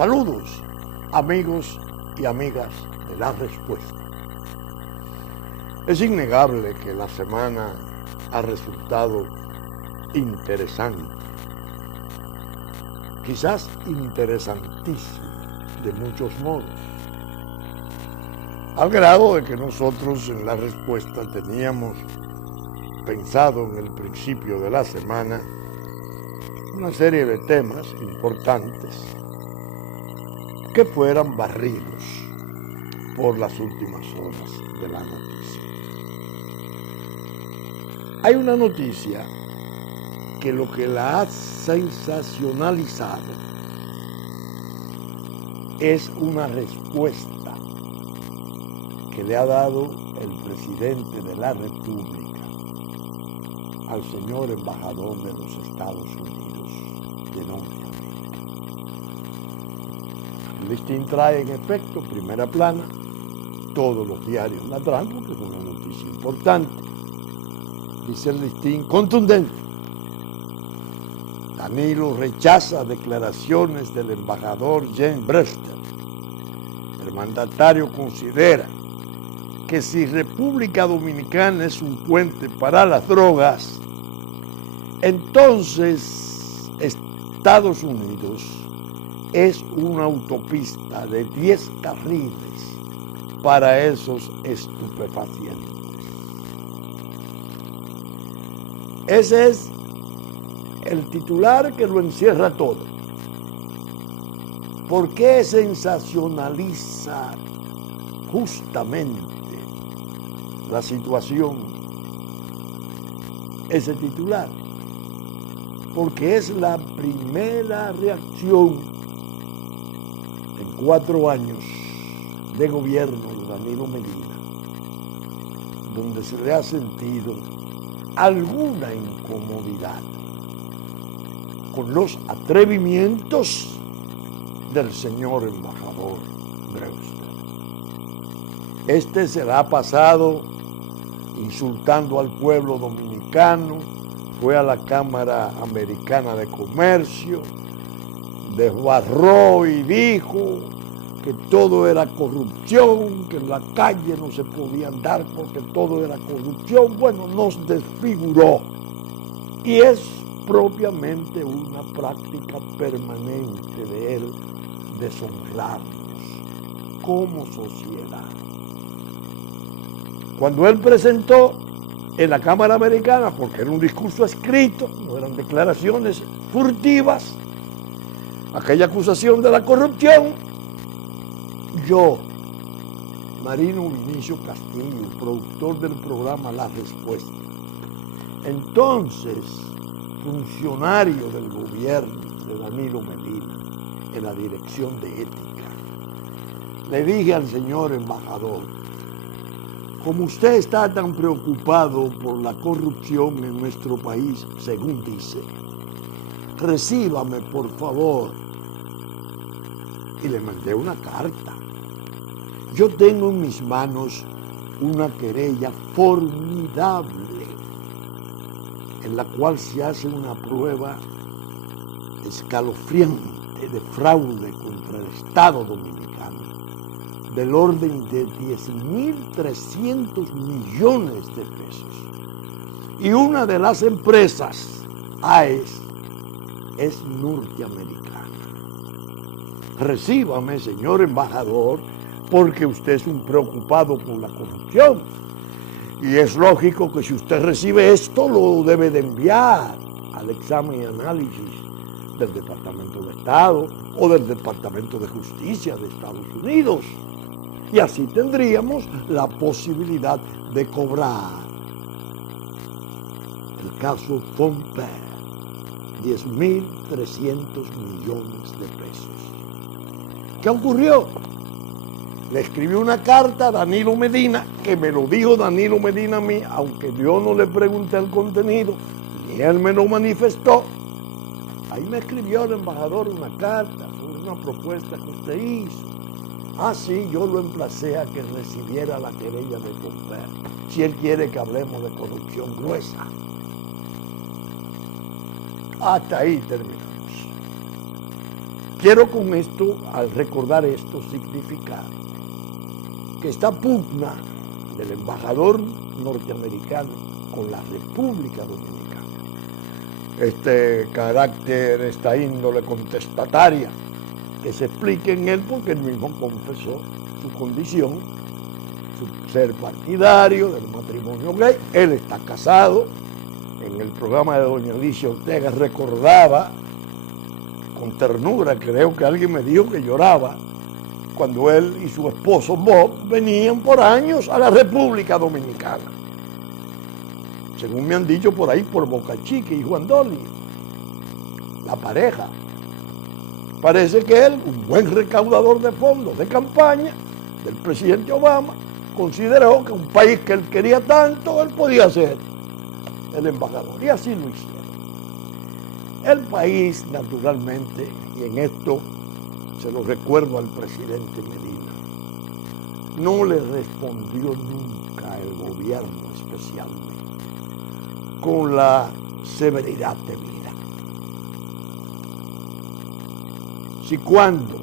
Saludos, amigos y amigas de La Respuesta. Es innegable que la semana ha resultado interesante, quizás interesantísima de muchos modos, al grado de que nosotros en La Respuesta teníamos pensado en el principio de la semana una serie de temas importantes que fueran barridos por las últimas horas de la noticia. Hay una noticia que lo que la ha sensacionalizado es una respuesta que le ha dado el presidente de la República al señor embajador de los Estados Unidos de Norteamérica. El listín trae en efecto primera plana, todos los diarios la traen porque es una noticia importante. Dice el listín contundente: Danilo rechaza declaraciones del embajador James Brewster. El mandatario considera que si República Dominicana es un puente para las drogas, entonces Estados Unidos es una autopista de 10 carriles para esos estupefacientes. Ese es el titular que lo encierra todo. ¿Por qué sensacionaliza justamente la situación ese titular? Porque es la primera reacción en 4 años de gobierno de Danilo Medina donde se le ha sentido alguna incomodidad con los atrevimientos del señor embajador Brewster. Este se la ha pasado insultando al pueblo dominicano, fue a la Cámara Americana de Comercio, desbarró y dijo que todo era corrupción, que en la calle no se podía andar porque todo era corrupción. Bueno, nos desfiguró. Y es propiamente una práctica permanente de él deshonrarnos como sociedad. Cuando él presentó en la Cámara Americana, porque era un discurso escrito, no eran declaraciones furtivas, aquella acusación de la corrupción, yo, Marino Vinicio Castillo, productor del programa La Respuesta, entonces funcionario del gobierno de Danilo Medina en la dirección de ética, le dije al señor embajador: como usted está tan preocupado por la corrupción en nuestro país, según dice, recíbame por favor. Y le mandé una carta. Yo tengo en mis manos una querella formidable en la cual se hace una prueba escalofriante de fraude contra el Estado Dominicano del orden de 10.300 millones de pesos. Y una de las empresas, AES, es norteamericana. Recíbame, señor embajador, porque usted es un preocupado por la corrupción. Y es lógico que si usted recibe esto, lo debe de enviar al examen y análisis del Departamento de Estado o del Departamento de Justicia de Estados Unidos. Y así tendríamos la posibilidad de cobrar. El caso Pomper, 10.300 millones de pesos. ¿Qué ocurrió? Le escribí una carta a Danilo Medina, que me lo dijo Danilo Medina a mí, aunque yo no le pregunté el contenido, ni él me lo manifestó. Ahí me escribió el embajador una carta sobre una propuesta que usted hizo. Ah, sí, yo lo emplacé a que recibiera la querella de Pomper, si él quiere que hablemos de corrupción gruesa. Hasta ahí terminamos. Quiero con esto, al recordar esto, significar que esta pugna del embajador norteamericano con la República Dominicana, este carácter, esta índole contestataria, que se explique en él porque él mismo confesó su condición, su ser partidario del matrimonio gay. Él está casado. En el programa de doña Alicia Ortega recordaba con ternura, creo que alguien me dijo que lloraba, cuando él y su esposo Bob venían por años a la República Dominicana. Según me han dicho por ahí, por Boca Chica y Juan Dolly, la pareja. Parece que él, un buen recaudador de fondos de campaña del presidente Obama, consideró que un país que él quería tanto, él podía ser el embajador. Y así lo hicieron. El país, naturalmente, y en esto se lo recuerdo al presidente Medina, no le respondió nunca el gobierno especialmente con la severidad debida. Si cuando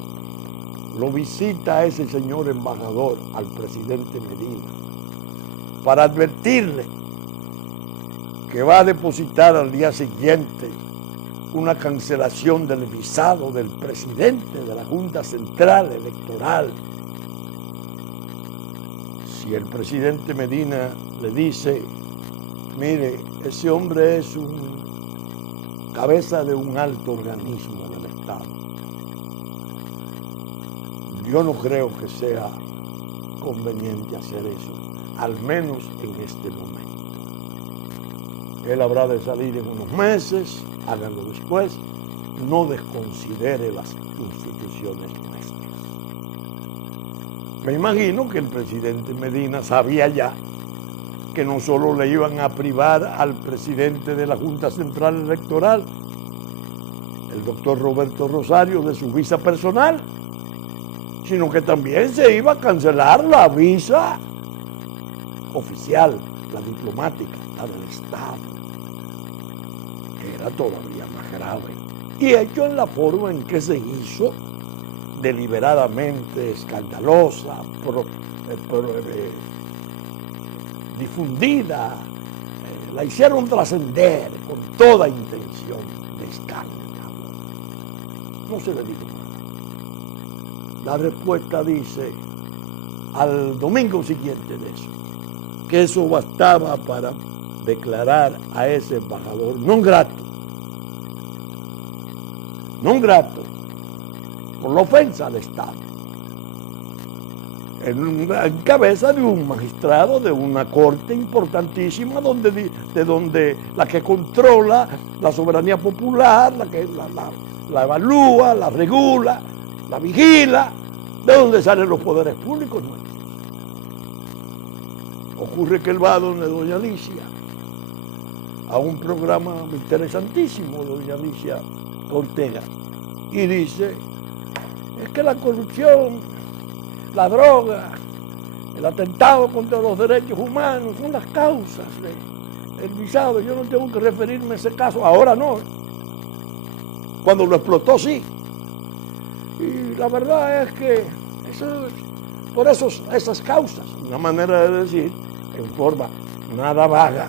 lo visita ese señor embajador al presidente Medina para advertirle que va a depositar al día siguiente una cancelación del visado del presidente de la Junta Central Electoral, si el presidente Medina le dice, mire, ese hombre es un cabeza de un alto organismo del Estado, yo no creo que sea conveniente hacer eso, al menos en este momento. Él habrá de salir en unos meses, háganlo después, no desconsidere las instituciones nuestras. Me imagino que el presidente Medina sabía ya que no solo le iban a privar al presidente de la Junta Central Electoral, el doctor Roberto Rosario, de su visa personal, sino que también se iba a cancelar la visa oficial, la diplomática, la del Estado, que era todavía más grave, y hecho en la forma en que se hizo, deliberadamente escandalosa, difundida, la hicieron trascender con toda intención de escándalo. No se le dijo nada. La respuesta dice, al domingo siguiente de eso, que eso bastaba para declarar a ese embajador non grato, por la ofensa al Estado, en cabeza de un magistrado de una corte importantísima, de donde la que controla la soberanía popular, la que la evalúa, la regula, la vigila, de donde salen los poderes públicos nuestros. Ocurre que él va a donde doña Alicia, a un programa interesantísimo de doña Alicia Ortega, y dice, es que la corrupción, la droga, el atentado contra los derechos humanos son las causas del visado. Yo no tengo que referirme a ese caso, ahora no. Cuando lo explotó, sí. Y la verdad es que por esas causas, una manera de decir, en forma nada vaga,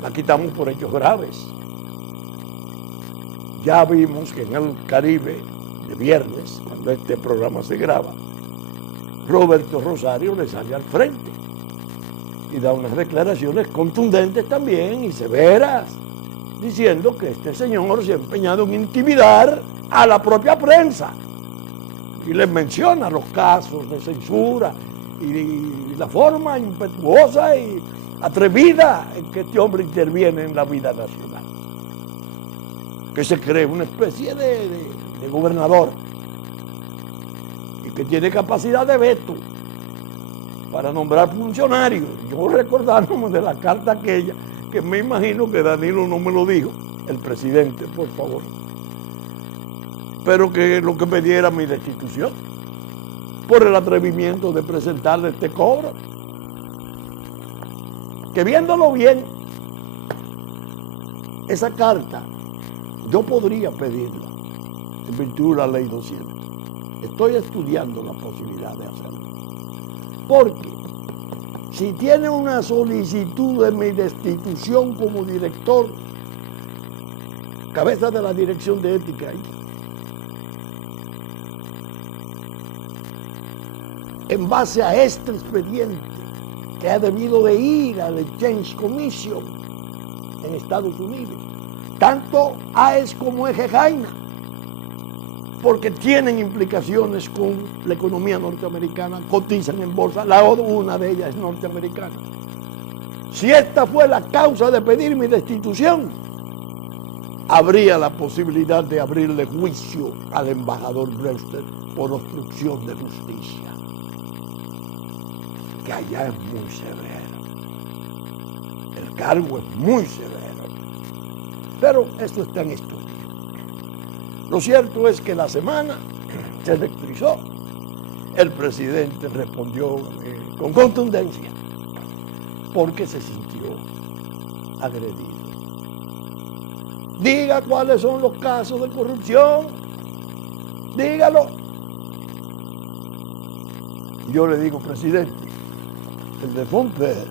la quitamos por hechos graves. Ya vimos que en el Caribe, de viernes, cuando este programa se graba, Roberto Rosario le sale al frente y da unas declaraciones contundentes también y severas, diciendo que este señor se ha empeñado en intimidar a la propia prensa, y les menciona los casos de censura y la forma impetuosa y atrevida en que este hombre interviene en la vida nacional, que se cree una especie de gobernador y que tiene capacidad de veto para nombrar funcionarios. Yo recordándome de la carta aquella, que me imagino que Danilo no me lo dijo, el presidente, por favor, pero que lo que pedía era mi destitución por el atrevimiento de presentarle este cobro, que viéndolo bien, esa carta yo podría pedirla en virtud de la ley 200. Estoy estudiando la posibilidad de hacerlo. Porque si tiene una solicitud de mi destitución como director, cabeza de la Dirección de Ética, en base a este expediente que ha debido de ir al Exchange Commission en Estados Unidos, tanto AES como Eje Jaina, porque tienen implicaciones con la economía norteamericana, cotizan en bolsa, una de ellas es norteamericana. Si esta fue la causa de pedir mi destitución, habría la posibilidad de abrirle juicio al embajador Brewster por obstrucción de justicia, que allá es muy severo. El cargo es muy severo. Pero esto está en estudio. Lo cierto es que la semana se electrizó. El presidente respondió con contundencia porque se sintió agredido. Diga cuáles son los casos de corrupción. Dígalo. Yo le digo, presidente, el de Fomper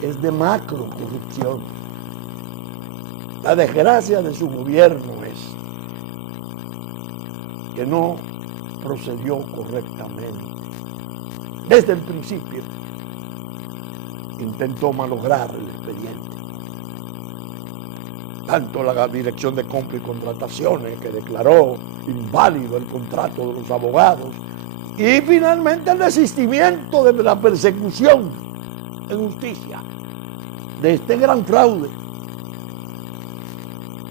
es de macro corrupción. La desgracia de su gobierno es que no procedió correctamente. Desde el principio intentó malograr el expediente. Tanto la Dirección de Compra y Contrataciones, que declaró inválido el contrato de los abogados, y finalmente el desistimiento de la persecución en justicia de este gran fraude.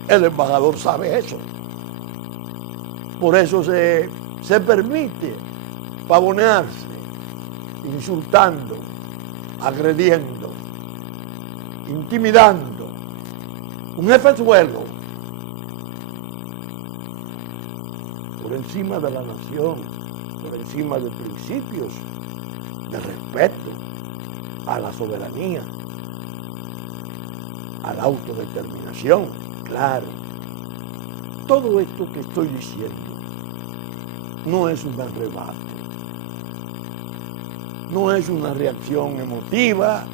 El embajador sabe eso. Por eso se permite pavonearse, insultando, agrediendo, intimidando. Un jefe suelo por encima de la nación, por encima de principios de respeto a la soberanía, a la autodeterminación. Claro, todo esto que estoy diciendo no es un arrebato, no es una reacción emotiva,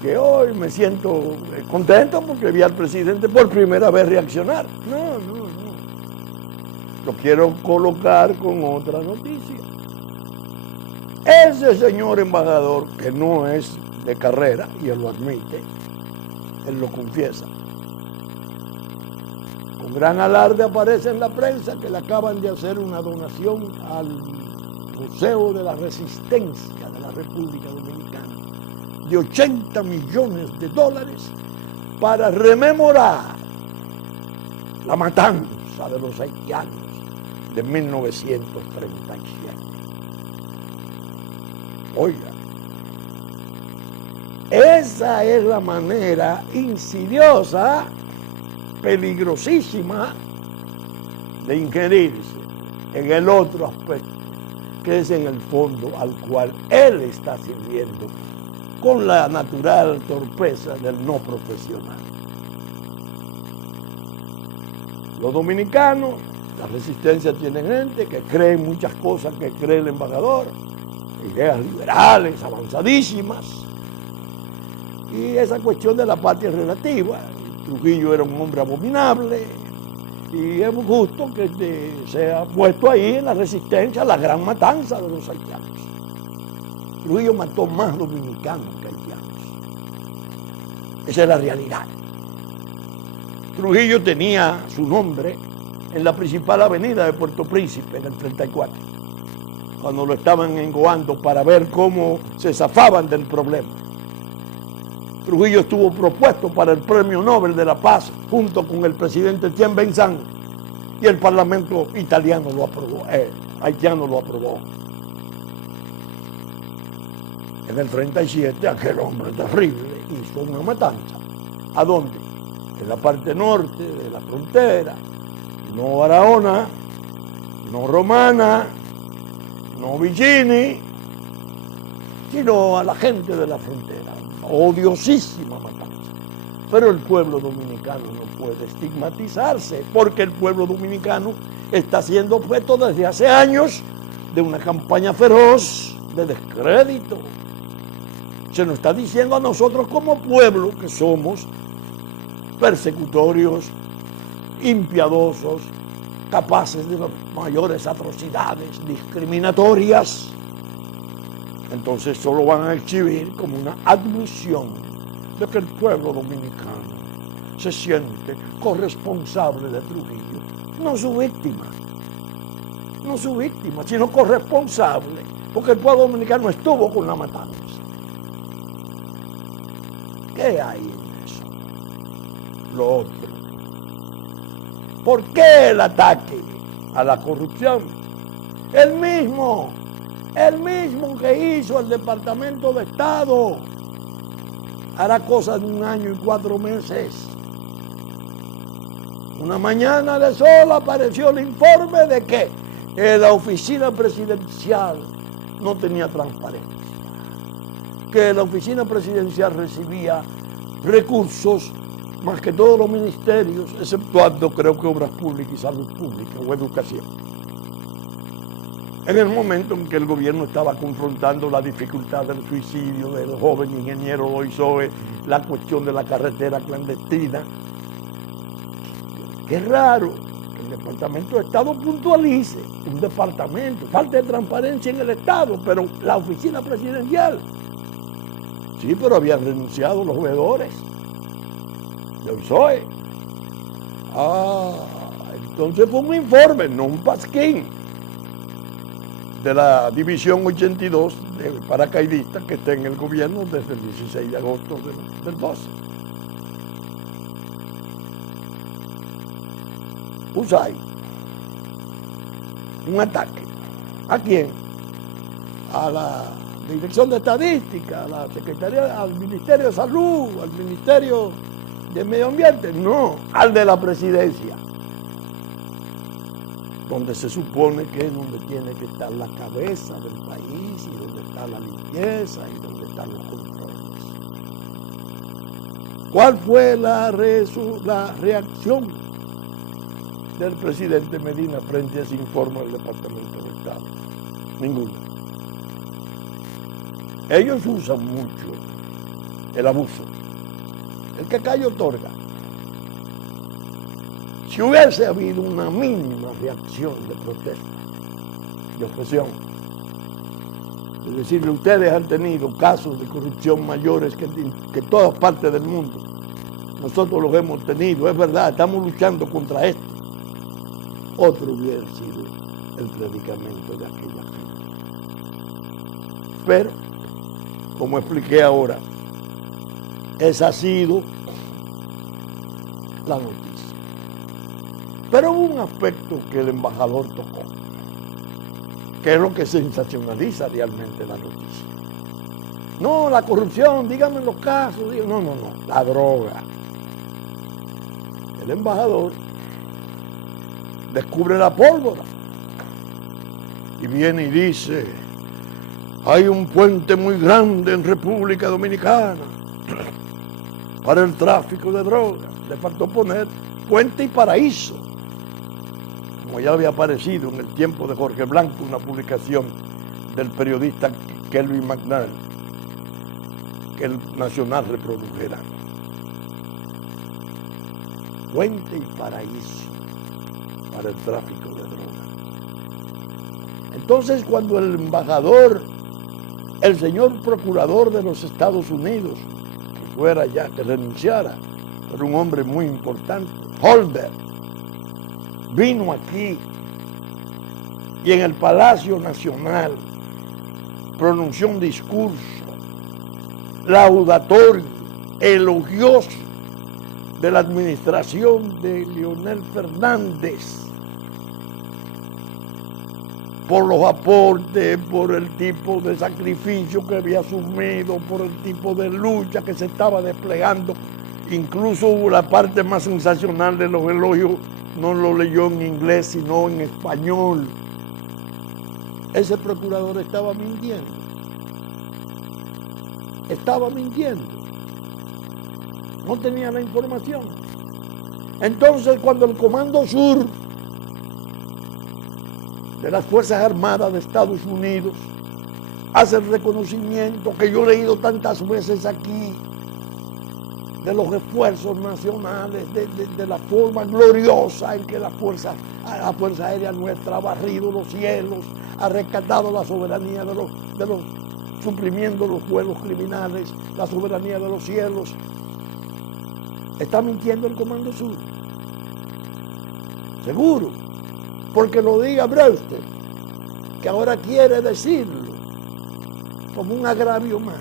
que hoy me siento contento porque vi al presidente por primera vez reaccionar. No. Lo quiero colocar con otra noticia. Ese señor embajador, que no es de carrera, y él lo admite, él lo confiesa, con gran alarde aparece en la prensa que le acaban de hacer una donación al Museo de la Resistencia de la República Dominicana de $80 millones para rememorar la matanza de los haitianos de 1937. Oiga, esa es la manera insidiosa, peligrosísima de ingerirse en el otro aspecto, que es en el fondo al cual él está sirviendo con la natural torpeza del no profesional. Los dominicanos, la resistencia, tienen gente que cree en muchas cosas que cree el embajador, ideas liberales, avanzadísimas, y esa cuestión de la patria es relativa. Trujillo era un hombre abominable y es muy justo que se ha puesto ahí en la resistencia la gran matanza de los haitianos. Trujillo mató más dominicanos que haitianos. Esa es la realidad. Trujillo tenía su nombre en la principal avenida de Puerto Príncipe en el 34, cuando lo estaban engoando para ver cómo se zafaban del problema. Trujillo estuvo propuesto para el Premio Nobel de la Paz junto con el presidente Tien Ben San, y el Parlamento italiano lo aprobó, haitiano lo aprobó. En el 37 aquel hombre terrible hizo una matanza. ¿A dónde? En la parte norte de la frontera. No Barahona, no Romana, no Vicini, sino a la gente de la frontera. Odiosísima matanza. Pero el pueblo dominicano no puede estigmatizarse, porque el pueblo dominicano está siendo objeto desde hace años de una campaña feroz de descrédito. Se nos está diciendo a nosotros como pueblo que somos persecutorios, impiadosos, capaces de las mayores atrocidades discriminatorias. Entonces solo van a exhibir como una admisión de que el pueblo dominicano se siente corresponsable de Trujillo, no su víctima, sino corresponsable, porque el pueblo dominicano estuvo con la matanza. ¿Qué hay en eso? Lo otro. ¿Por qué el ataque a la corrupción? El mismo que hizo el Departamento de Estado, hará cosa de 1 año y 4 meses. Una mañana de sol apareció el informe de que la oficina presidencial no tenía transparencia, que la oficina presidencial recibía recursos más que todos los ministerios, exceptuando creo que Obras Públicas y Salud Pública o Educación. En el momento en que el gobierno estaba confrontando la dificultad del suicidio del joven ingeniero Loisoe, la cuestión de la carretera clandestina. Qué raro que el Departamento de Estado puntualice un departamento, falta de transparencia en el Estado, pero la oficina presidencial. Sí, pero habían renunciado los veedores de Loisoe. Entonces fue un informe, no un pasquín, de la División 82 de paracaidistas que está en el gobierno desde el 16 de agosto del 12. USAID. Un ataque. ¿A quién? A la Dirección de Estadística, a la Secretaría, al Ministerio de Salud, al Ministerio de Medio Ambiente. No, al de la Presidencia, donde se supone que es donde tiene que estar la cabeza del país y donde está la limpieza y donde están los controles. ¿Cuál fue la reacción del presidente Medina frente a ese informe del Departamento de Estado? Ninguna. Ellos usan mucho el abuso. El que calla otorga. Si hubiese habido una mínima reacción de protesta, de opresión, es decir, ustedes han tenido casos de corrupción mayores que todas partes del mundo, nosotros los hemos tenido, es verdad, estamos luchando contra esto. Otro hubiera sido el predicamento de aquella gente. Pero, como expliqué ahora, esa ha sido la noticia. Pero hubo un aspecto que el embajador tocó, que es lo que sensacionaliza realmente la noticia. No, la corrupción, díganme los casos. No, la droga. El embajador descubre la pólvora y viene y dice: hay un puente muy grande en República Dominicana para el tráfico de drogas. Le faltó poner puente y paraíso, como ya había aparecido en el tiempo de Jorge Blanco, una publicación del periodista Kelvin McNair, que el Nacional reprodujera. Puente y paraíso para el tráfico de drogas. Entonces, cuando el embajador, el señor procurador de los Estados Unidos, que fuera ya, que renunciara, era un hombre muy importante, Holder, vino aquí y en el Palacio Nacional pronunció un discurso laudatorio, elogioso de la administración de Leonel Fernández por los aportes, por el tipo de sacrificio que había asumido, por el tipo de lucha que se estaba desplegando. Incluso la parte más sensacional de los elogios no lo leyó en inglés, sino en español. Ese procurador estaba mintiendo. Estaba mintiendo. no tenía la información. Entonces, cuando el Comando Sur de las Fuerzas Armadas de Estados Unidos hace el reconocimiento que yo he leído tantas veces aquí, de los esfuerzos nacionales, de la forma gloriosa en que la Fuerza Aérea nuestra ha barrido los cielos, ha rescatado la soberanía de los suprimiendo los vuelos criminales, la soberanía de los cielos. ¿Está mintiendo el Comando Sur? Seguro, porque lo diga Brewster, que ahora quiere decirlo como un agravio más.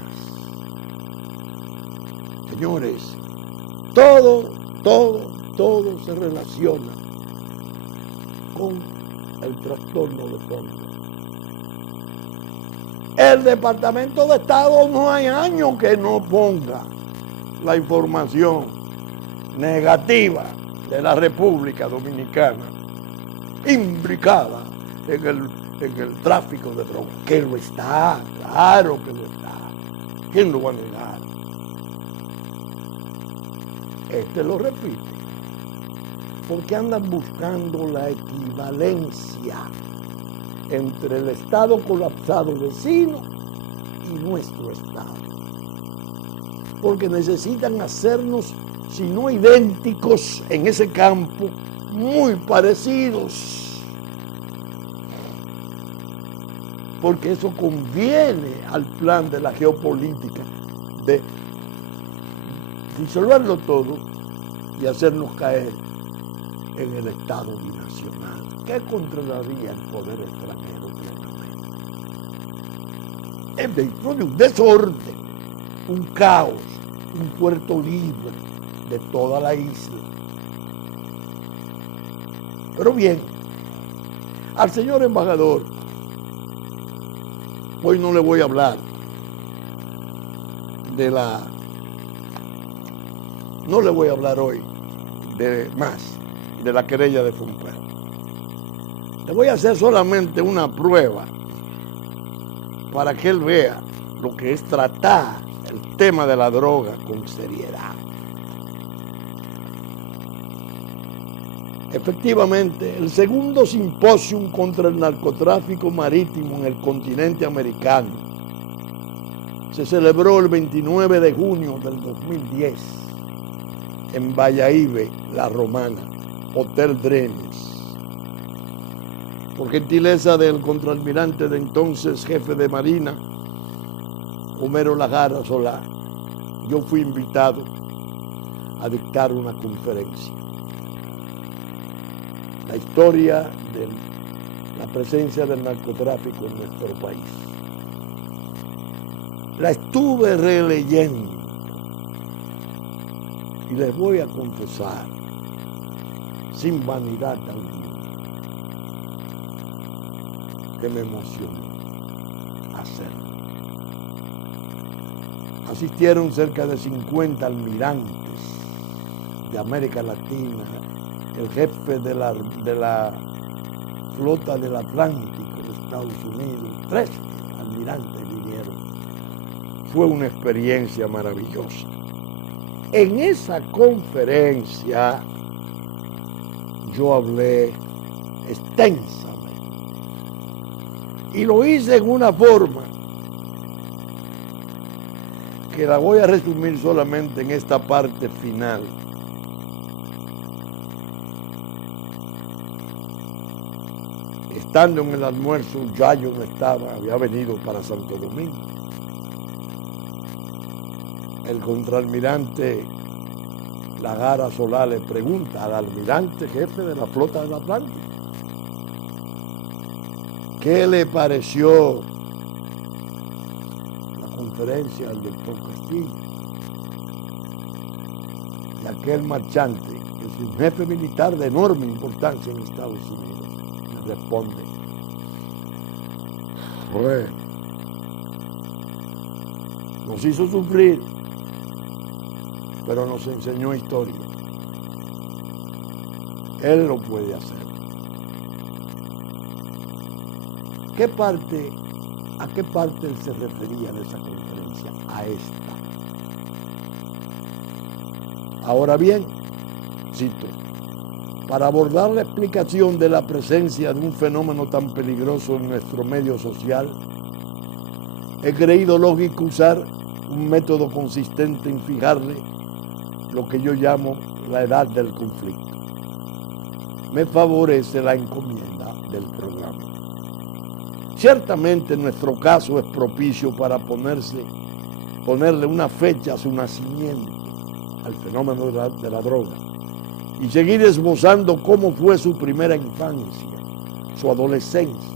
Señores, todo se relaciona con el trastorno de fondo. El Departamento de Estado no hay año que no ponga la información negativa de la República Dominicana implicada en el tráfico de drogas. Que lo está, claro que lo está. ¿Quién lo va a negar? Lo repite, porque andan buscando la equivalencia entre el Estado colapsado vecino y nuestro Estado. Porque necesitan hacernos, si no idénticos en ese campo, muy parecidos. Porque eso conviene al plan de la geopolítica de disolverlo todo y hacernos caer en el Estado binacional, que controlaría el poder extranjero plenamente. Es dentro de un desorden, un caos, un puerto libre de toda la isla. Pero bien, al señor embajador, hoy no le voy a hablar no le voy a hablar hoy de la querella de Fompeo. Le voy a hacer solamente una prueba para que él vea lo que es tratar el tema de la droga con seriedad. Efectivamente, el segundo simposio contra el narcotráfico marítimo en el continente americano se celebró el 29 de junio del 2010 en Valladolid, La Romana, Hotel Drenes. Por gentileza del contraalmirante de entonces, jefe de Marina, Homero Lagara Solá, yo fui invitado a dictar una conferencia. La historia de la presencia del narcotráfico en nuestro país. La estuve releyendo y les voy a confesar, sin vanidad alguna, que me emocionó hacerlo. Asistieron cerca de 50 almirantes de América Latina, el jefe de la flota del Atlántico de Estados Unidos, 3 almirantes vinieron. Fue una experiencia maravillosa. En esa conferencia yo hablé extensamente y lo hice en una forma que la voy a resumir solamente en esta parte final. Estando en el almuerzo, ya yo no estaba, había venido para Santo Domingo. El contraalmirante Lagara Solá le pregunta al almirante jefe de la flota del Atlántico, ¿qué le pareció la conferencia del doctor Castillo? Y aquel marchante, que es un jefe militar de enorme importancia en Estados Unidos, le responde, bueno, nos hizo sufrir, pero nos enseñó historia. Él lo puede hacer. ¿A qué parte él se refería de esa conferencia? A esta. Ahora bien, cito, para abordar la explicación de la presencia de un fenómeno tan peligroso en nuestro medio social, he creído lógico usar un método consistente en fijarle lo que yo llamo la edad del conflicto. Me favorece la encomienda del programa. Ciertamente nuestro caso es propicio para ponerle una fecha a su nacimiento, al fenómeno de la droga, y seguir esbozando cómo fue su primera infancia, su adolescencia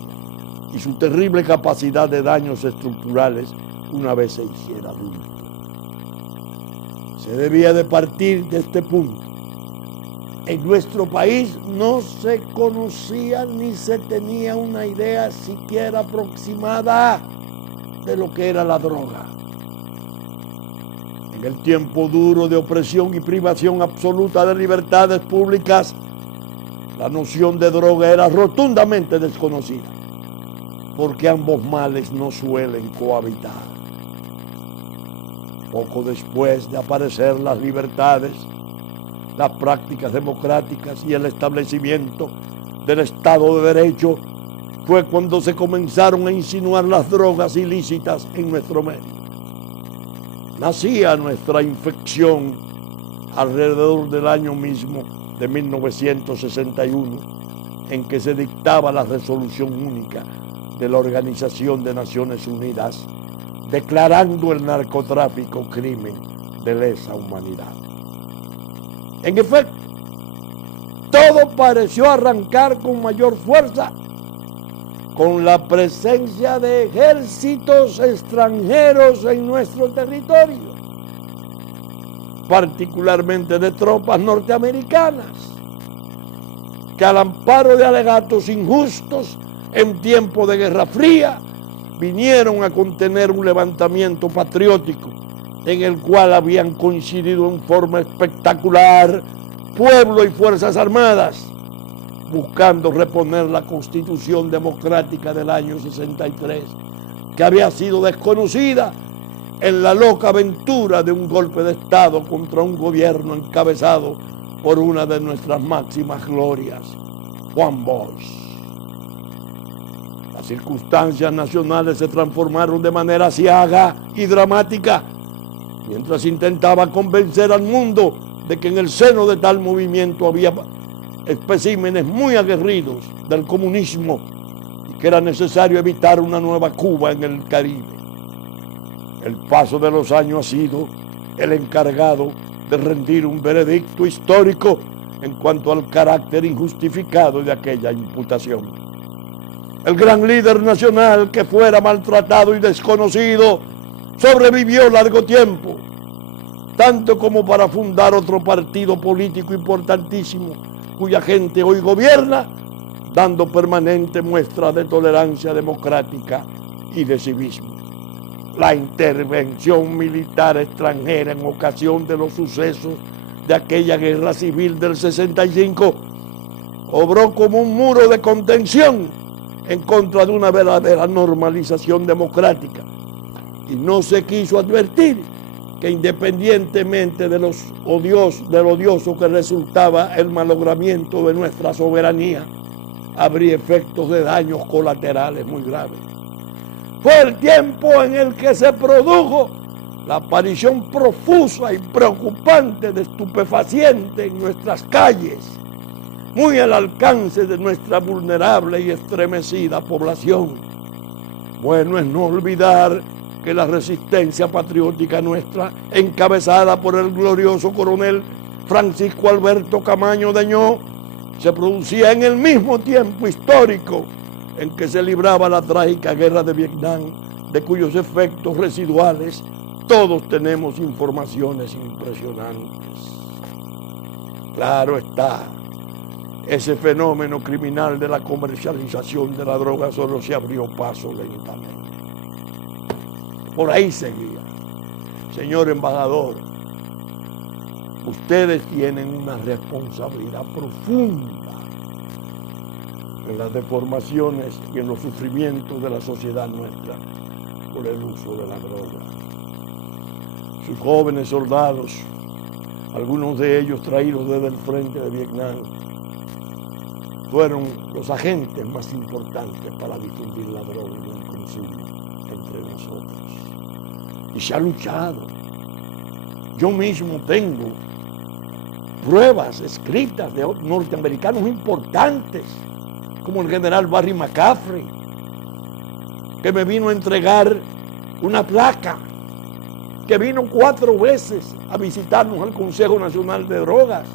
y su terrible capacidad de daños estructurales una vez se hiciera adulto. Se debía de partir de este punto. En nuestro país no se conocía ni se tenía una idea siquiera aproximada de lo que era la droga. En el tiempo duro de opresión y privación absoluta de libertades públicas, la noción de droga era rotundamente desconocida, porque ambos males no suelen cohabitar. Poco después de aparecer las libertades, las prácticas democráticas y el establecimiento del Estado de Derecho, fue cuando se comenzaron a insinuar las drogas ilícitas en nuestro medio. Nacía nuestra infección alrededor del año mismo de 1961, en que se dictaba la resolución única de la Organización de Naciones Unidas, declarando el narcotráfico crimen de lesa humanidad. En efecto, todo pareció arrancar con mayor fuerza con la presencia de ejércitos extranjeros en nuestro territorio, particularmente de tropas norteamericanas, que al amparo de alegatos injustos en tiempo de Guerra Fría, vinieron a contener un levantamiento patriótico en el cual habían coincidido en forma espectacular pueblo y fuerzas armadas, buscando reponer la Constitución democrática del año 63, que había sido desconocida en la loca aventura de un golpe de Estado contra un gobierno encabezado por una de nuestras máximas glorias, Juan Bosch. Las circunstancias nacionales se transformaron de manera aciaga y dramática, mientras intentaba convencer al mundo de que en el seno de tal movimiento había especímenes muy aguerridos del comunismo y que era necesario evitar una nueva Cuba en el Caribe. El paso de los años ha sido el encargado de rendir un veredicto histórico en cuanto al carácter injustificado de aquella imputación. El gran líder nacional que fuera maltratado y desconocido sobrevivió largo tiempo, tanto como para fundar otro partido político importantísimo, cuya gente hoy gobierna, dando permanente muestra de tolerancia democrática y de civismo. La intervención militar extranjera en ocasión de los sucesos de aquella guerra civil del 65 obró como un muro de contención en contra de una verdadera normalización democrática, y no se quiso advertir que independientemente de lo odioso que resultaba el malogramiento de nuestra soberanía, habría efectos de daños colaterales muy graves. Fue el tiempo en el que se produjo la aparición profusa y preocupante de estupefacientes en nuestras calles, muy al alcance de nuestra vulnerable y estremecida población. Bueno es no olvidar que la resistencia patriótica nuestra, encabezada por el glorioso coronel Francisco Alberto Camaño Deñó, se producía en el mismo tiempo histórico en que se libraba la trágica guerra de Vietnam, de cuyos efectos residuales todos tenemos informaciones impresionantes. Claro está, ese fenómeno criminal de la comercialización de la droga solo se abrió paso lentamente. Por ahí seguía. Señor embajador, ustedes tienen una responsabilidad profunda en las deformaciones y en los sufrimientos de la sociedad nuestra por el uso de la droga. Sus jóvenes soldados algunos de ellos traídos desde el frente de Vietnam, fueron los agentes más importantes para difundir la droga y el consumo entre nosotros. Y se ha luchado. Yo mismo tengo pruebas escritas de norteamericanos importantes, como el general Barry McCaffrey, que me vino a entregar una placa, que vino 4 veces a visitarnos al Consejo Nacional de Drogas.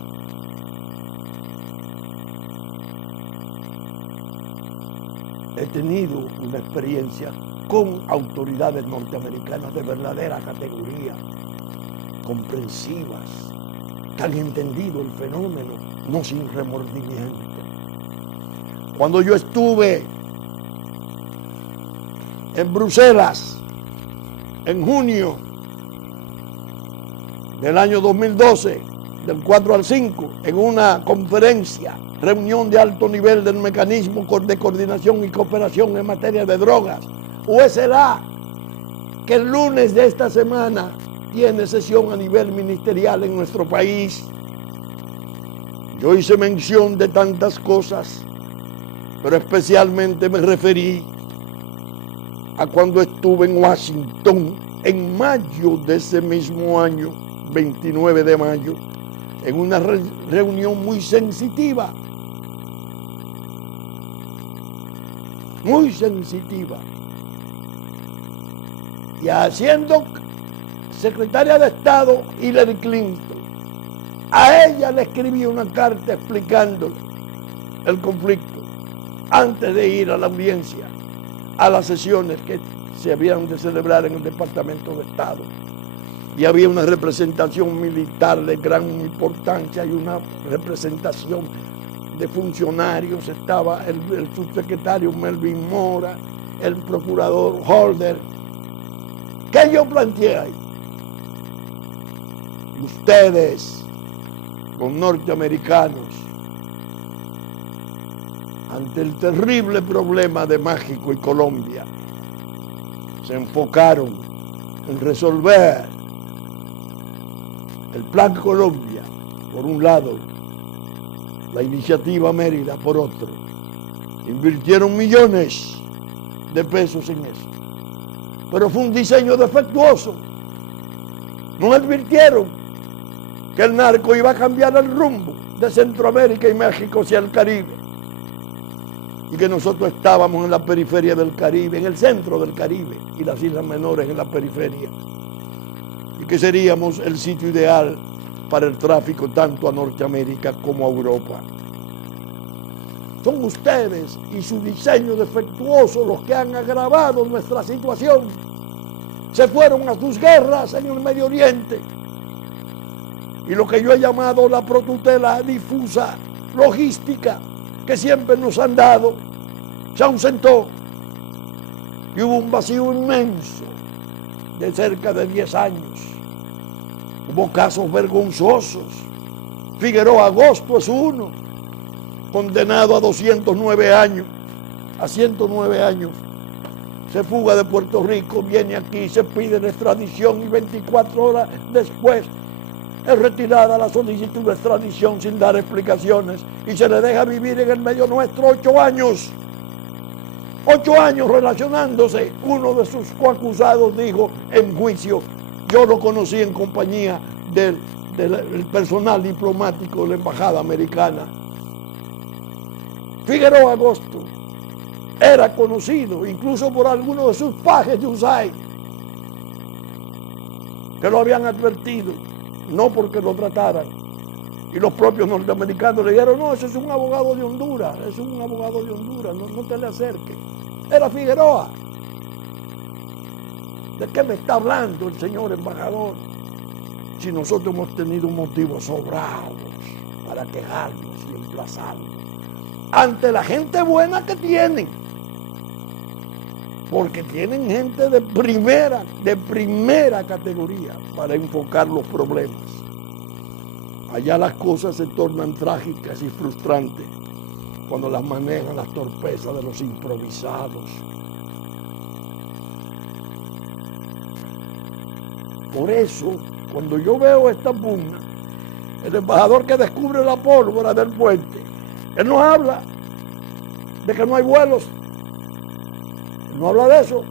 He tenido una experiencia con autoridades norteamericanas de verdadera categoría, comprensivas, que han entendido el fenómeno, no sin remordimiento. Cuando yo estuve en Bruselas en junio del año 2012, del 4 al 5, en una conferencia, reunión de alto nivel del Mecanismo de Coordinación y Cooperación en materia de drogas, USLA, que el lunes de esta semana tiene sesión a nivel ministerial en nuestro país. Yo hice mención de tantas cosas, pero especialmente me referí a cuando estuve en Washington en mayo de ese mismo año, 29 de mayo, en una reunión muy sensitiva, y haciendo secretaria de Estado Hillary Clinton. A ella le escribí una carta explicando el conflicto antes de ir a la audiencia, a las sesiones que se habían de celebrar en el Departamento de Estado. Y había una representación militar de gran importancia y una representación de funcionarios. Estaba el subsecretario Melvin Mora, el procurador Holder. ¿Qué yo planteé ahí? Ustedes, los norteamericanos, ante el terrible problema de México y Colombia, se enfocaron en resolver el Plan Colombia, por un lado, la iniciativa Mérida, por otro. Invirtieron millones de pesos en eso. Pero fue un diseño defectuoso. No advirtieron que el narco iba a cambiar el rumbo de Centroamérica y México hacia el Caribe. Y que nosotros estábamos en la periferia del Caribe, en el centro del Caribe, y las islas menores en la periferia. Y que seríamos el sitio ideal para el tráfico tanto a Norteamérica como a Europa. Son ustedes y su diseño defectuoso los que han agravado nuestra situación. Se fueron a sus guerras en el Medio Oriente. Y lo que yo he llamado la protutela difusa logística que siempre nos han dado, se ausentó. Y hubo un vacío inmenso de cerca de 10 años. Hubo casos vergonzosos. Figueroa Agosto es uno, condenado a 209 años, a 109 años. Se fuga de Puerto Rico, viene aquí, se pide la extradición y 24 horas después es retirada la solicitud de extradición sin dar explicaciones y se le deja vivir en el medio nuestro 8 años. 8 años relacionándose. Uno de sus coacusados dijo en juicio: yo lo conocí en compañía del personal diplomático de la embajada americana. Figueroa Agosto era conocido incluso por algunos de sus pajes de USAID, que lo habían advertido, no porque lo trataran. Y los propios norteamericanos le dijeron: no, ese es un abogado de Honduras, no te le acerques. Era Figueroa. ¿De qué me está hablando el señor embajador? Si nosotros hemos tenido motivos sobrados para quejarnos y emplazarnos ante la gente buena que tienen, porque tienen gente de primera categoría para enfocar los problemas. Allá las cosas se tornan trágicas y frustrantes cuando las manejan las torpezas de los improvisados. Por eso, cuando yo veo esta pugna, el embajador que descubre la pólvora del puente, él no habla de que no hay vuelos, él no habla de eso.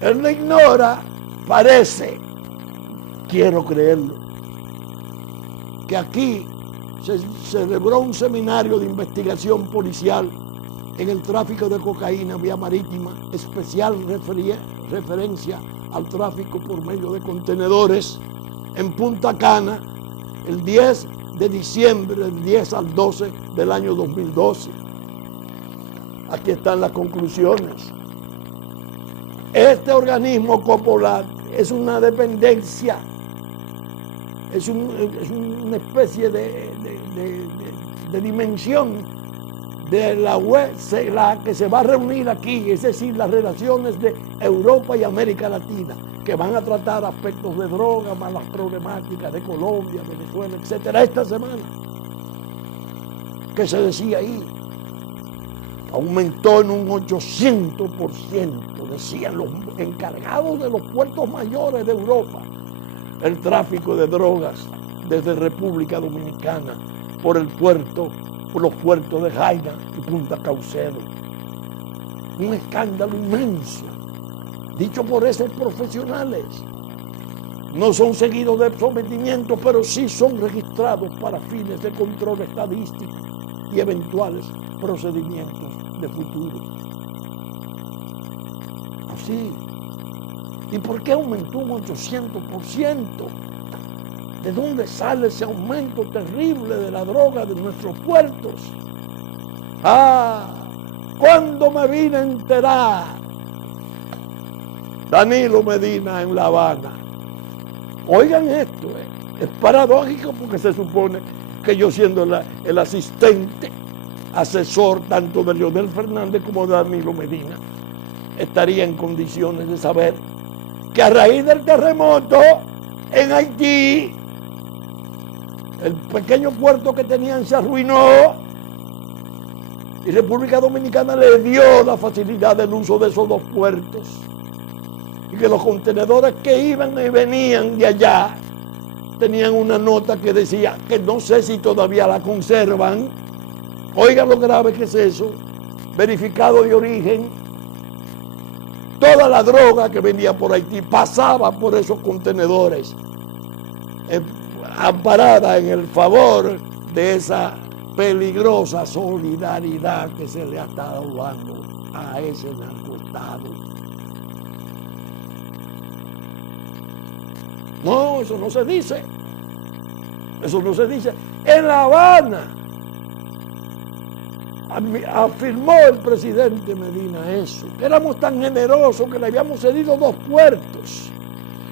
Él lo ignora, parece, quiero creerlo, que aquí se celebró un seminario de investigación policial en el tráfico de cocaína vía marítima, especial referencia al tráfico por medio de contenedores en Punta Cana, el 10 de diciembre, del 10 al 12 del año 2012. Aquí están las conclusiones. Este organismo Copolat es una dependencia, es una especie de dimensión de la UE, la que se va a reunir aquí, es decir, las relaciones de Europa y América Latina, que van a tratar aspectos de droga, más las problemáticas de Colombia, Venezuela, etcétera, esta semana. ¿Qué se decía ahí? Aumentó en un 800%, decían los encargados de los puertos mayores de Europa, el tráfico de drogas desde República Dominicana por los puertos de Jaina y Punta Caucedo. Un escándalo inmenso, dicho por esos profesionales. No son seguidos de sometimiento, pero sí son registrados para fines de control estadístico y eventuales procedimientos de futuro. Así. ¿Y por qué aumentó un 800%? ¿De dónde sale ese aumento terrible de la droga de nuestros puertos? ¿Cuándo me vine a enterar? Danilo Medina en La Habana. Oigan esto, es paradójico porque se supone que yo, siendo el asistente, asesor tanto de Leonel Fernández como de Danilo Medina, estaría en condiciones de saber que a raíz del terremoto en Haití, el pequeño puerto que tenían se arruinó y República Dominicana le dio la facilidad del uso de esos dos puertos, y que los contenedores que iban y venían de allá tenían una nota que decía, que no sé si todavía la conservan, oigan lo grave que es eso, verificado de origen. Toda la droga que venía por Haití pasaba por esos contenedores, amparada en el favor de esa peligrosa solidaridad que se le ha estado dando a ese narcoestado. No, eso no se dice. Eso no se dice. En La Habana afirmó el presidente Medina eso, que éramos tan generosos que le habíamos cedido 2 puertos.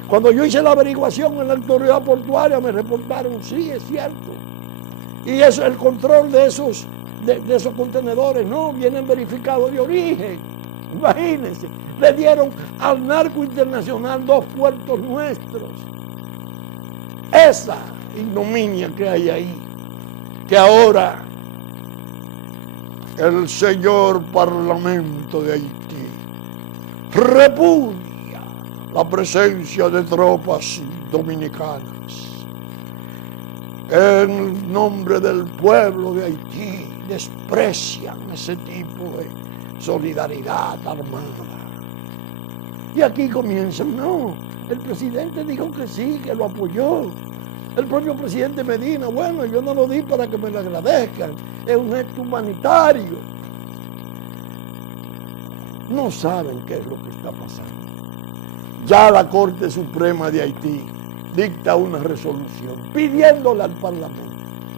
Cuando yo hice la averiguación en la autoridad portuaria me reportaron, sí, es cierto. Y eso, el control de esos contenedores, no, vienen verificados de origen. Imagínense, le dieron al narco internacional 2 puertos nuestros. Esa ignominia que hay ahí, que ahora el señor Parlamento de Haití repudia la presencia de tropas dominicanas. En nombre del pueblo de Haití desprecian ese tipo de solidaridad armada. Y aquí comienzan, no, el presidente dijo que sí, que lo apoyó. El propio presidente Medina, bueno, yo no lo di para que me lo agradezcan, es un gesto humanitario. No saben qué es lo que está pasando. Ya la Corte Suprema de Haití dicta una resolución pidiéndole al Parlamento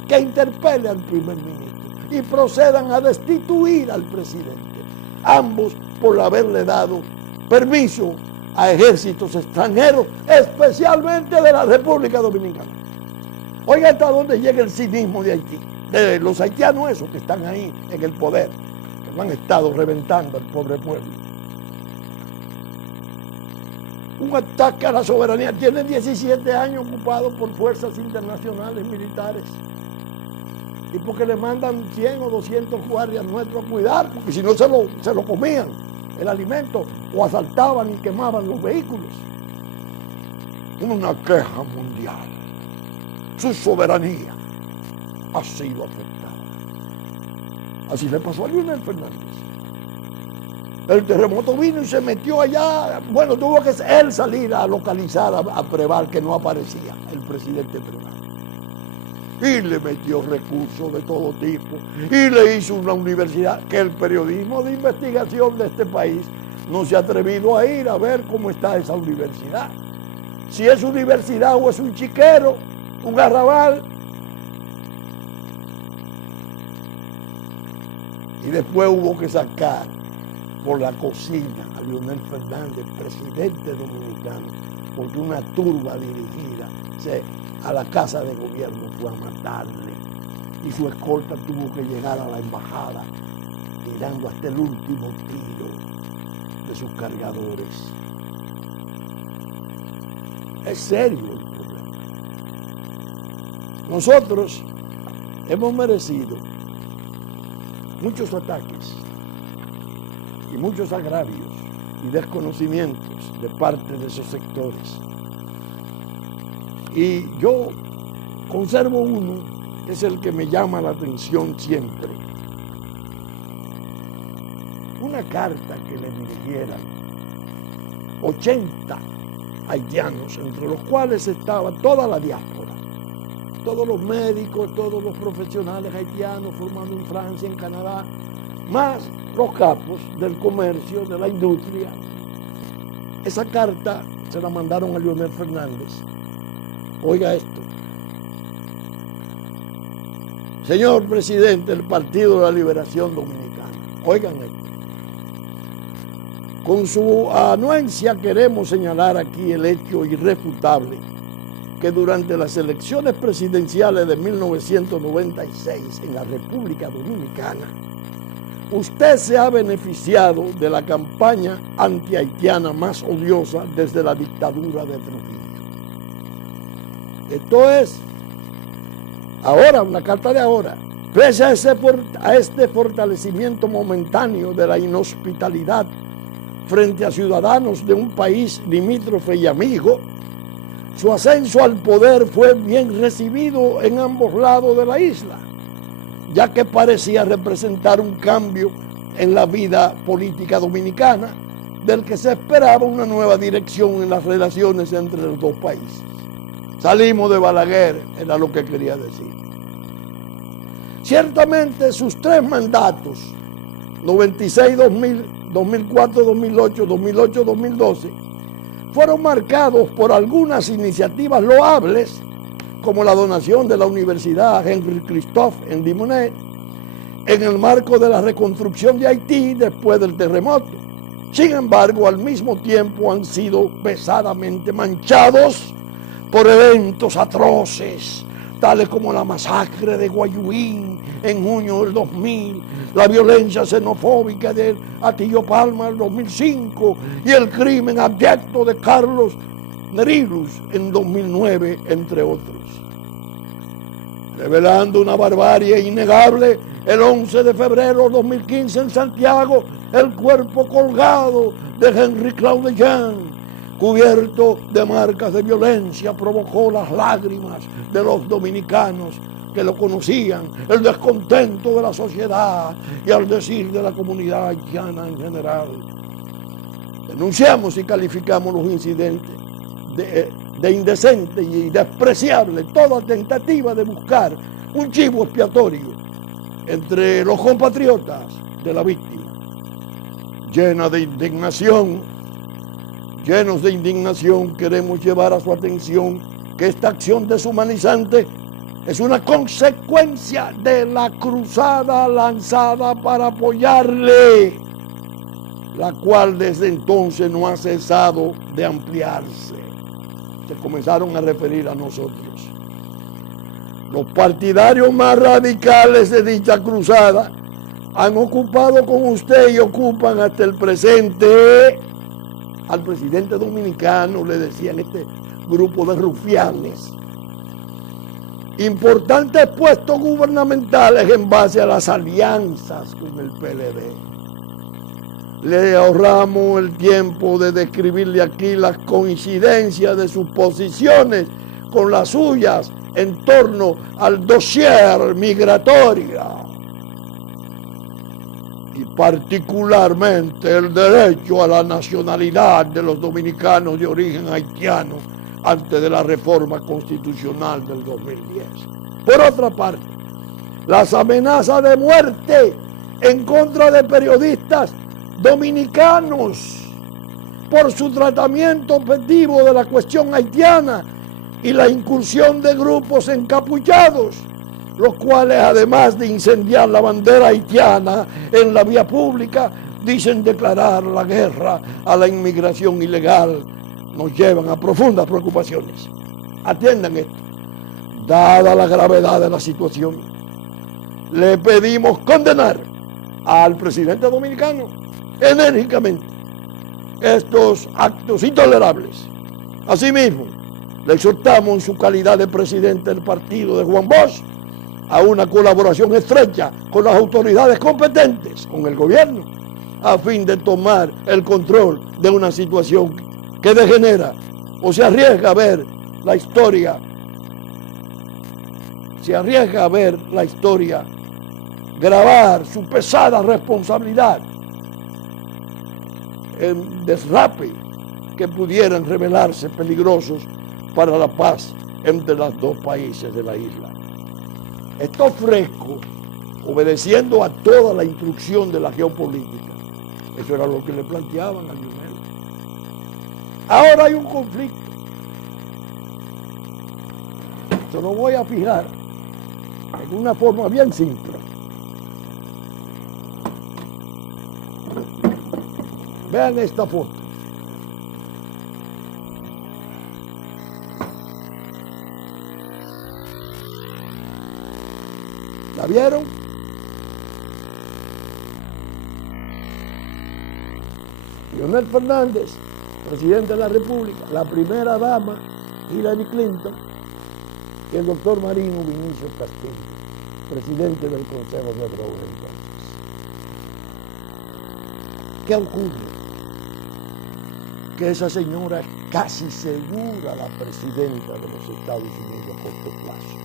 que interpele al primer ministro y procedan a destituir al presidente, ambos por haberle dado permiso a ejércitos extranjeros, especialmente de la República Dominicana. Oiga hasta dónde llega el cinismo de Haití, de los haitianos esos que están ahí en el poder, que lo han estado reventando al pobre pueblo. Un ataque a la soberanía. Tiene 17 años ocupado por fuerzas internacionales militares. Y porque le mandan 100 o 200 guardias nuestros a cuidar, porque si no se lo comían el alimento, o asaltaban y quemaban los vehículos. Una queja mundial. su soberanía ha sido afectada. Así le pasó a Leonel Fernández. El terremoto vino y se metió allá. Bueno, tuvo que él salir a localizar a Preval, que no aparecía, el presidente Preval. Y le metió recursos de todo tipo. Y le hizo una universidad que el periodismo de investigación de este país no se ha atrevido a ir a ver cómo está esa universidad. Si es universidad o es un chiquero, un arrabal. Y después hubo que sacar por la cocina a Leonel Fernández, presidente dominicano, porque una turba dirigida a la casa de gobierno fue a matarle y su escolta tuvo que llegar a la embajada tirando hasta el último tiro de sus cargadores. Es serio el problema. Nosotros hemos merecido muchos ataques y muchos agravios y desconocimientos de parte de esos sectores. Y yo conservo uno, que es el que me llama la atención siempre. Una carta que le dirigieran 80 haitianos, entre los cuales estaba toda la diáspora, todos los médicos, todos los profesionales haitianos formados en Francia, en Canadá, más los capos del comercio, de la industria. Esa carta se la mandaron a Leonel Fernández. Oiga esto. Señor presidente del Partido de la Liberación Dominicana, oigan esto. Con su anuencia queremos señalar aquí el hecho irrefutable que durante las elecciones presidenciales de 1996 en la República Dominicana, usted se ha beneficiado de la campaña antihaitiana más odiosa desde la dictadura de Trujillo. Esto es ahora, una carta de ahora. Pese a este fortalecimiento momentáneo de la inhospitalidad frente a ciudadanos de un país limítrofe y amigo, su ascenso al poder fue bien recibido en ambos lados de la isla, ya que parecía representar un cambio en la vida política dominicana, del que se esperaba una nueva dirección en las relaciones entre los dos países. Salimos de Balaguer, era lo que quería decir. Ciertamente sus 3 mandatos, 96, 2000, 2004, 2008, 2008, 2012, fueron marcados por algunas iniciativas loables, como la donación de la Universidad Henry Christophe en Dimonet, en el marco de la reconstrucción de Haití después del terremoto. Sin embargo, al mismo tiempo han sido pesadamente manchados por eventos atroces, tales como la masacre de Guayuín en junio del 2000, la violencia xenofóbica de Atillo Palma en 2005 y el crimen abyecto de Carlos Nerilus en 2009, entre otros. Revelando una barbarie innegable, el 11 de febrero de 2015 en Santiago, el cuerpo colgado de Henry Claude Jean, cubierto de marcas de violencia, provocó las lágrimas de los dominicanos que lo conocían, el descontento de la sociedad y al decir de la comunidad haitiana en general. Denunciamos y calificamos los incidentes de indecente y despreciable toda tentativa de buscar un chivo expiatorio entre los compatriotas de la víctima. Llenos de indignación, queremos llevar a su atención que esta acción deshumanizante es una consecuencia de la cruzada lanzada para apoyarle, la cual desde entonces no ha cesado de ampliarse. Se comenzaron a referir a nosotros. Los partidarios más radicales de dicha cruzada han ocupado con usted y ocupan hasta el presente. Al presidente dominicano le decían este grupo de rufianes importantes puestos gubernamentales en base a las alianzas con el PLD. Le ahorramos el tiempo de describirle aquí las coincidencias de sus posiciones con las suyas en torno al dossier migratorio y particularmente el derecho a la nacionalidad de los dominicanos de origen haitiano antes de la reforma constitucional del 2010. Por otra parte, las amenazas de muerte en contra de periodistas dominicanos por su tratamiento objetivo de la cuestión haitiana y la incursión de grupos encapuchados, los cuales, además de incendiar la bandera haitiana en la vía pública, dicen declarar la guerra a la inmigración ilegal, nos llevan a profundas preocupaciones. Atiendan esto. Dada la gravedad de la situación, le pedimos condenar al presidente dominicano enérgicamente estos actos intolerables. Asimismo, le exhortamos en su calidad de presidente del partido de Juan Bosch a una colaboración estrecha con las autoridades competentes, con el gobierno, a fin de tomar el control de una situación que degenera o se arriesga a ver la historia, grabar su pesada responsabilidad en desrape que pudieran revelarse peligrosos para la paz entre los dos países de la isla. Esto fresco, obedeciendo a toda la instrucción de la geopolítica. Eso era lo que le planteaban a Lionel. Ahora hay un conflicto. Se lo voy a fijar en una forma bien simple. Vean esta foto. ¿La vieron? Leonel Fernández, presidente de la República, la primera dama, Hillary Clinton, y el doctor Marino Vinicio Castillo, presidente del Consejo de Drogas. ¿Qué ocurre? Que esa señora es casi segura la presidenta de los Estados Unidos a corto plazo.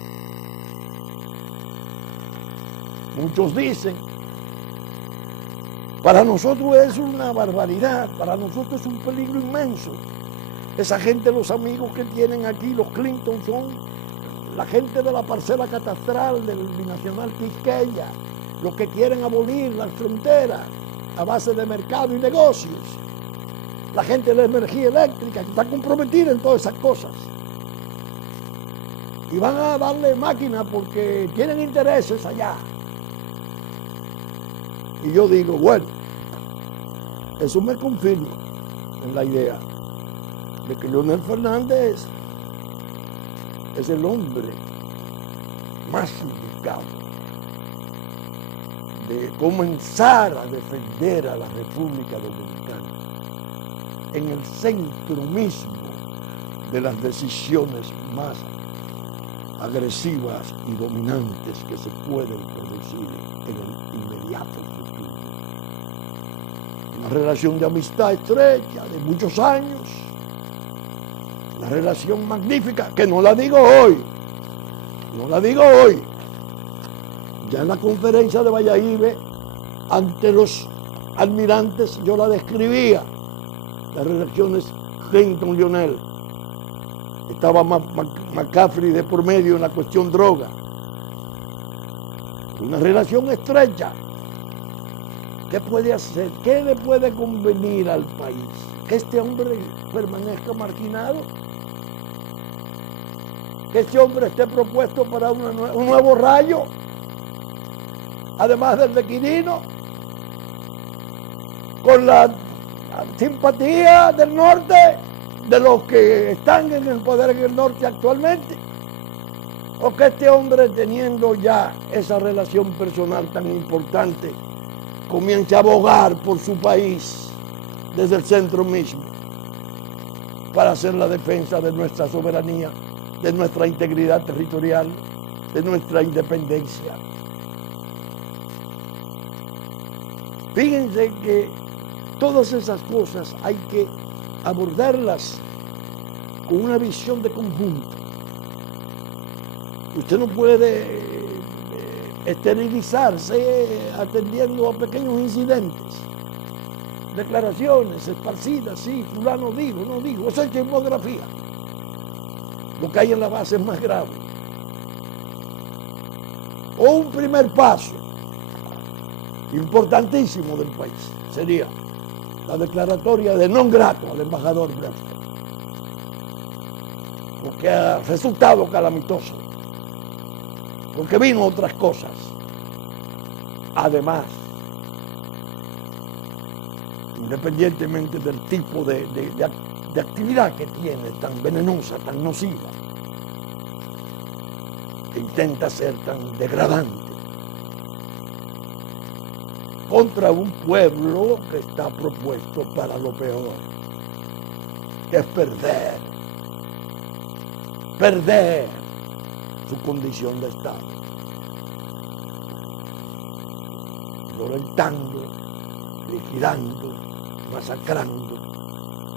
Muchos dicen, para nosotros es una barbaridad, para nosotros es un peligro inmenso. Esa gente, los amigos que tienen aquí, los Clinton, son la gente de la parcela catastral del binacional Quisqueya, los que quieren abolir las fronteras a base de mercado y negocios. La gente de la energía eléctrica que está comprometida en todas esas cosas. Y van a darle máquina porque tienen intereses allá. Y yo digo, bueno, eso me confirma en la idea de que Leonel Fernández es el hombre más indicado de comenzar a defender a la República Dominicana en el centro mismo de las decisiones más agresivas y dominantes que se pueden producir en el inmediato futuro. Una relación de amistad estrecha de muchos años, una relación magnífica que no la digo hoy, ya en la conferencia de Valladolid ante los almirantes yo la describía, las relaciones Clinton-Lionel. Estaba McCaffrey de por medio en la cuestión droga. Una relación estrecha. ¿Qué puede hacer? ¿Qué le puede convenir al país? ¿Que este hombre permanezca marginado? ¿Que este hombre esté propuesto para un nuevo rayo? Además del de Quirino, con la simpatía del norte, de los que están en el poder en el norte actualmente, o que este hombre, teniendo ya esa relación personal tan importante, comience a abogar por su país desde el centro mismo para hacer la defensa de nuestra soberanía, de nuestra integridad territorial, de nuestra independencia. Fíjense que todas esas cosas hay que abordarlas con una visión de conjunto. Usted no puede esterilizarse atendiendo a pequeños incidentes. Declaraciones esparcidas, sí, fulano dijo, no dijo, eso es chismografía. Lo que hay en la base es más grave. O un primer paso importantísimo del país sería la declaratoria de non grato al embajador Berso, porque ha resultado calamitoso, porque vino otras cosas. Además, independientemente del tipo de actividad que tiene, tan venenosa, tan nociva, que intenta ser tan degradante contra un pueblo que está propuesto para lo peor, que es perder su condición de Estado, violentando, liquidando, masacrando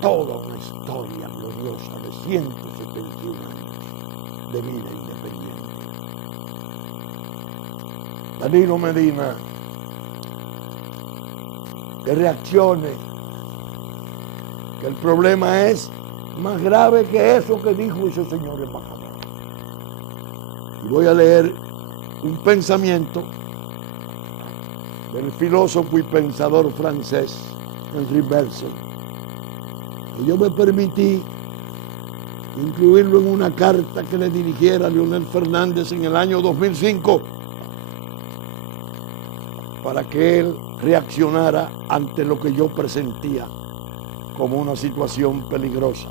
toda una historia gloriosa de 171 años de vida independiente. Danilo Medina, que reaccione, que el problema es más grave que eso que dijo ese señor embajador. Y voy a leer un pensamiento del filósofo y pensador francés Henri Bergson, que yo me permití incluirlo en una carta que le dirigiera a Leonel Fernández en el año 2005 para que él reaccionara ante lo que yo presentía como una situación peligrosa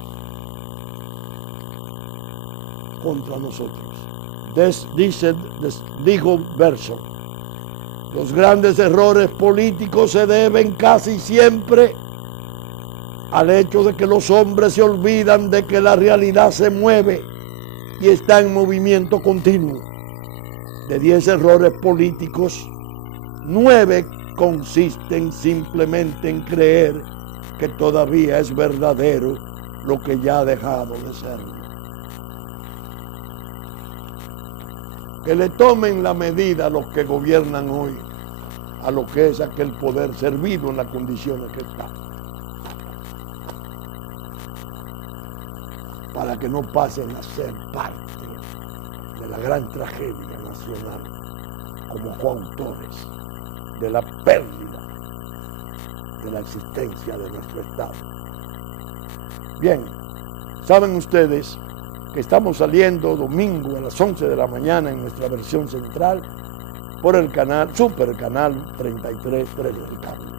contra nosotros. Dijo Bergson, los grandes errores políticos se deben casi siempre al hecho de que los hombres se olvidan de que la realidad se mueve y está en movimiento continuo. De 10 errores políticos, 9 consisten simplemente en creer que todavía es verdadero lo que ya ha dejado de serlo. Que le tomen la medida a los que gobiernan hoy a lo que es aquel poder servido en las condiciones que está, para que no pasen a ser parte de la gran tragedia nacional como coautores de la pérdida de la existencia de nuestro Estado. Bien, saben ustedes que estamos saliendo domingo a las 11 de la mañana en nuestra versión central por el canal, super canal 33 del cable.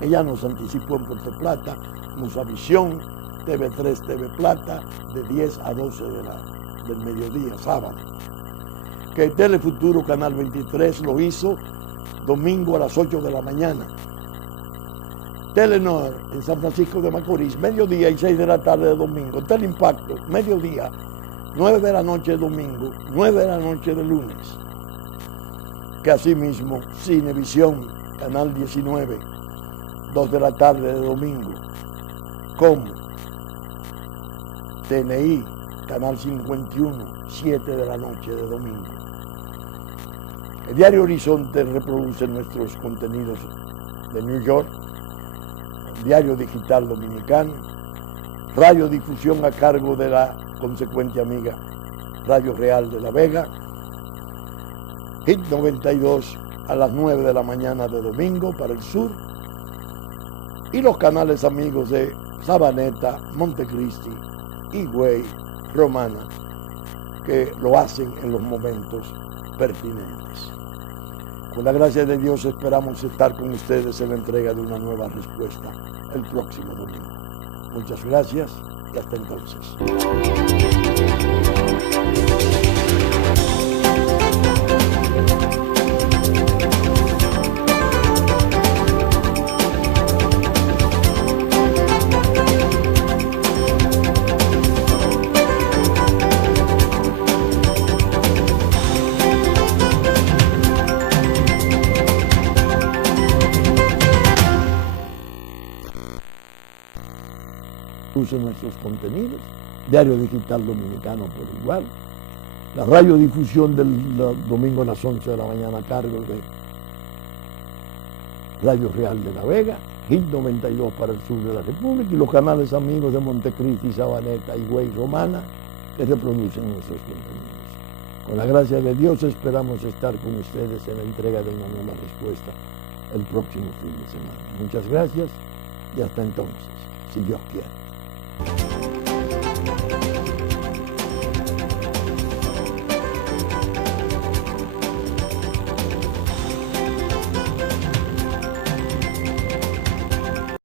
Ella nos anticipó en Puerto Plata, Musavisión, TV3, TV Plata, de 10 a 12 del mediodía, sábado. Que Telefuturo Canal 23 lo hizo domingo a las 8 de la mañana. Telenor en San Francisco de Macorís, mediodía y 6 de la tarde de domingo. Teleimpacto, mediodía, 9 de la noche de domingo, 9 de la noche de lunes. Que asimismo, Cinevisión, Canal 19, 2 de la tarde de domingo. Como TNI, Canal 51, 7 de la noche de domingo. El Diario Horizonte reproduce nuestros contenidos de New York, Diario Digital Dominicano, radiodifusión a cargo de la consecuente amiga Radio Real de La Vega, Hit 92 a las 9 de la mañana de domingo para el sur, y los canales amigos de Sabaneta, Montecristi, Higüey, Romana, que lo hacen en los momentos pertinentes. Con la gracia de Dios esperamos estar con ustedes en la entrega de una nueva respuesta el próximo domingo. Muchas gracias y hasta entonces. Nuestros contenidos, Diario Digital Dominicano por igual, La radiodifusión del domingo a las 11 de la mañana a cargo de Radio Real de La Vega, Hit 92 para el sur de la República y los canales amigos de Montecristi, Sabaneta, Higüey, Romana que reproducen nuestros contenidos. Con la gracia de Dios esperamos estar con ustedes en la entrega de una nueva respuesta el próximo fin de semana. Muchas gracias y hasta entonces, si Dios quiere.